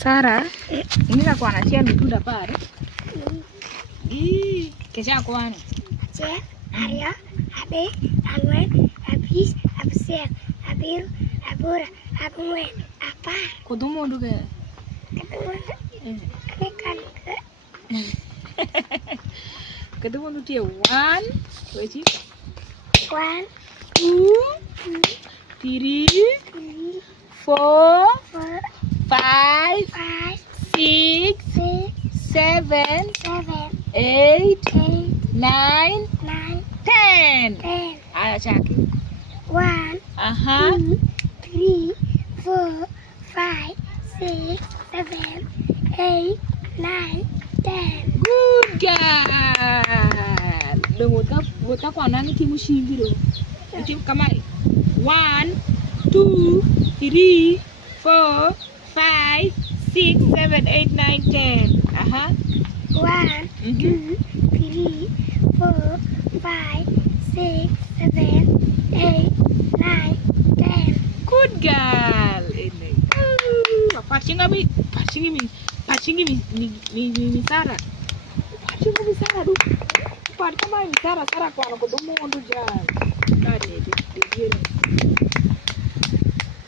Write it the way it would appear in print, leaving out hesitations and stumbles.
Sara, ini aku anachia mitunda pale. Kesha kwani. Che, Arya, Abe, Anwen, Abis, Absel, Abiru, Abura, Abwen, Apa. Kudumu nduge. Kudumu ndutie 1, wechi. 1, 2, 3, 4, 5, 6, 7, 8, 9, 10. Aya chaki. 1, 2, 3, 4, 5, 6, 7, 8, 9, 10. Good girl. Lo wota kwa nani kimushindiro. Itim kama 1, 2, 3, 4, 5, 6, 7, 8, 9, 10. 1, 2, 3, 4, 5, 6, 7, 8, 9, 10. Good girl. Ini. Patching mi Sara. Patching mi Sara du. Pat kama mi Sara kwa kudumu ndu jana. Kade di.